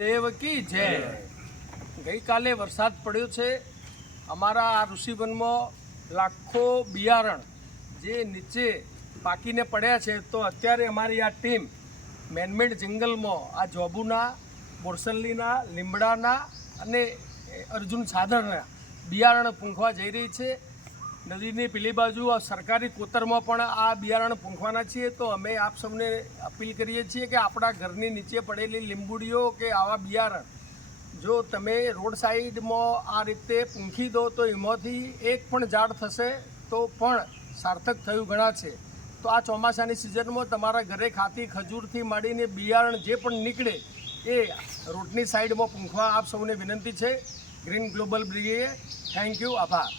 દેવ કી જય। ગઈકાલે વરસાદ પડ્યો છે। અમારા આ ઋષિવનમાં લાખો બિયારણ જે નીચે પાકીને પડ્યા છે, તો અત્યારે અમારી આ ટીમ મેનમેડ જંગલમાં આ જોબુના, બોરસલ્લીના, લીમડાના અને અર્જુન સાધરના બિયારણ પૂંખવા જઈ રહી છે। નદીની પેલી બાજુ સરકારી કોતરમાં પણ આ બિયારણ પૂંખવાના છીએ। તો અમે આપ સૌને અપીલ કરીએ છીએ કે આપણા ઘરની નીચે પડેલી લીંબુડીઓ કે આવા બિયારણ જો તમે રોડ સાઈડમાં આ રીતે પૂંખી દો તો એમાંથી એક પણ ઝાડ થશે તો પણ સાર્થક થયું ગણાશે। તો આ ચોમાસાની સિઝનમાં તમારા ઘરે ખાતી ખજૂરથી માંડીને બિયારણ જે પણ નીકળે એ રોડની સાઈડમાં પૂંખવા આપ સૌને વિનંતી છે। Green global brigade, thank you, આભાર।